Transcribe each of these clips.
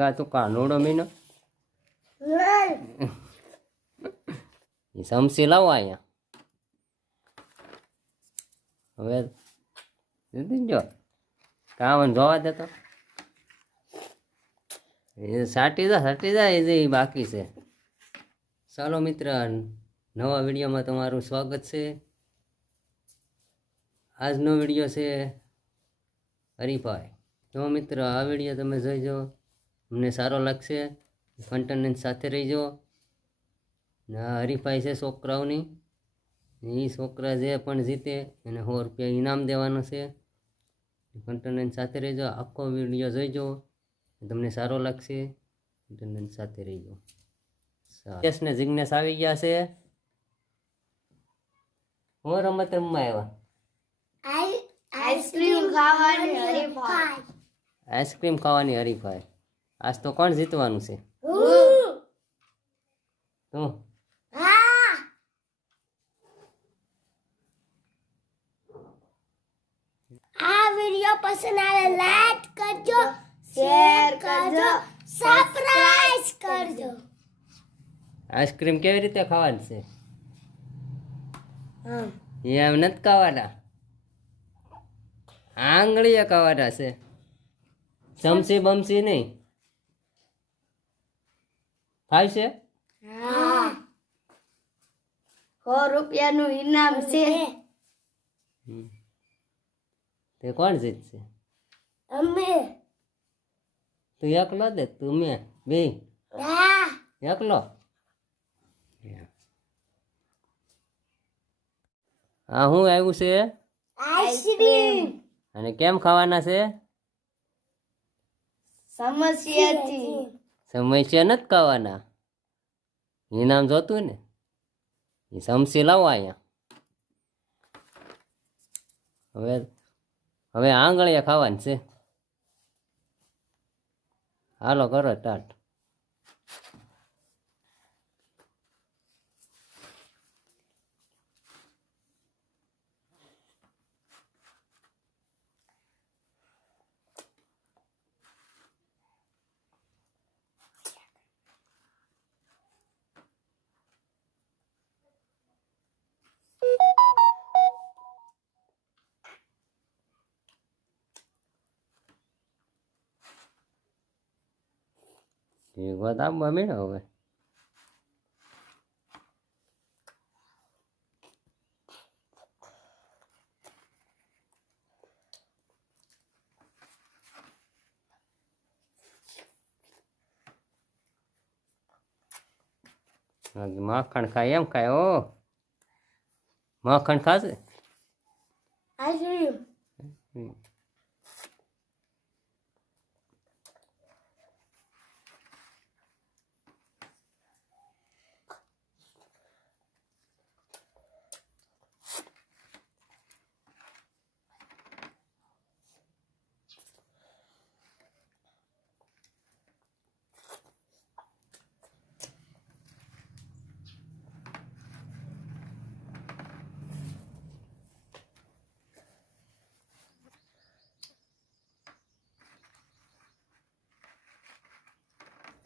ઝીંગા તું કાનોડો મીનો એ સમસી લાવો અહીંયા. હવે દીધી જો. કાવન જોવા દેતો એ સાટી જા સાટી જા એ બાકી છે. ચાલો મિત્ર નવા વિડીયોમાં તમારું સ્વાગત છે. આજનો વીડિયો છે હરીફાઈ. જો મિત્ર આ વીડિયો તમે જોઈજો. અમને સારો લાગશે. કન્ટેનન્સ સાથે રહીજો. ને હરીફાઈ છે છોકરાઓની. એ છોકરા જે પણ જીતે એને સો રૂપિયા ઇનામ દેવાનો છે. કન્ટેનન્સ સાથે રહેજો. આખો વીડિયો જોઈજો. તમને સારો લાગશે. કન્ટેન્ટ સાથે રહીજો. યસ ને જિજ્ઞેસ આવી ગયા છે. હું રમત રમવા આવ્યા આઈસ્ક્રીમ ખાવાની હરીફાઈ. આઈસ્ક્રીમ ખાવાની હરીફાઈ. આજ તો કોણ જીતવાનું છે? તું. હા આ વિડિયો પસંદ આવે લાઈક કરજો શેર કરજો સબસ્ક્રાઇબ કરજો. આઈસ્ક્રીમ કેવી રીતે ખાવાની છે? હા. એ એમ નથી ખાવાના. આંગળીએ ખાવાના છે. ચમચી બમસી નહીં. થાય છે? હા. સો રૂપિયાનું ઇનામ છે. તે કોણ જીતશે? અમે. તું એકલો દે તું મેં બે. હા એકલો? હા હું આવ્યું છે? આઈસ્ક્રીમ. અને કેમ ખાવાના છે? સમસ્યાથી સમસ્યા નથી ખાવાના. નામ જોતું ને? એ સમસી લાવો અહીંયા. હવે હવે આંગળીયા ખાવાની છે. હાલો કરો, સ્ટાર્ટ. એક વાત આપવા મીણો હવે આજે માખણ ખાય એમ ખાય ઓ માખણ ખાશે આઈસ્ક્રીમ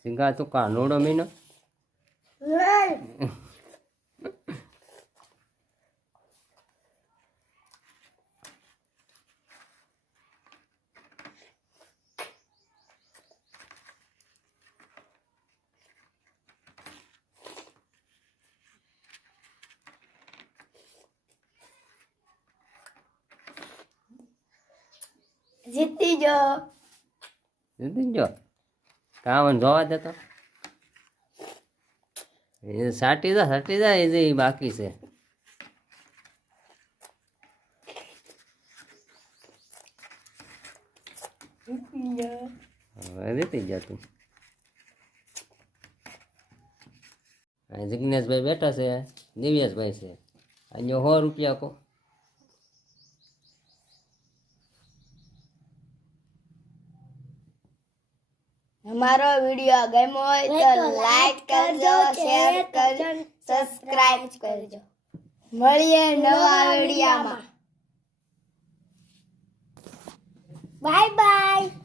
સિંગા તું કાનોડો મીનો જીતી જો જીતી જો કામ જોવા દેતો એ સાટી જા, સાટી જાય એ જે બાકી છે. જીતી જો હવે જીતી જા તું. આ જિજ્ઞેશભાઈ બેઠા છે દિવ્યેશભાઈ છે. અહીંયા સો રૂપિયા કો. અમારો વીડિયો ગમ્યો હોય તો લાઈક કરજો શેર કરજો સબસ્ક્રાઇબ કરજો. મળીએ નવા વિડીયામાં. Bye bye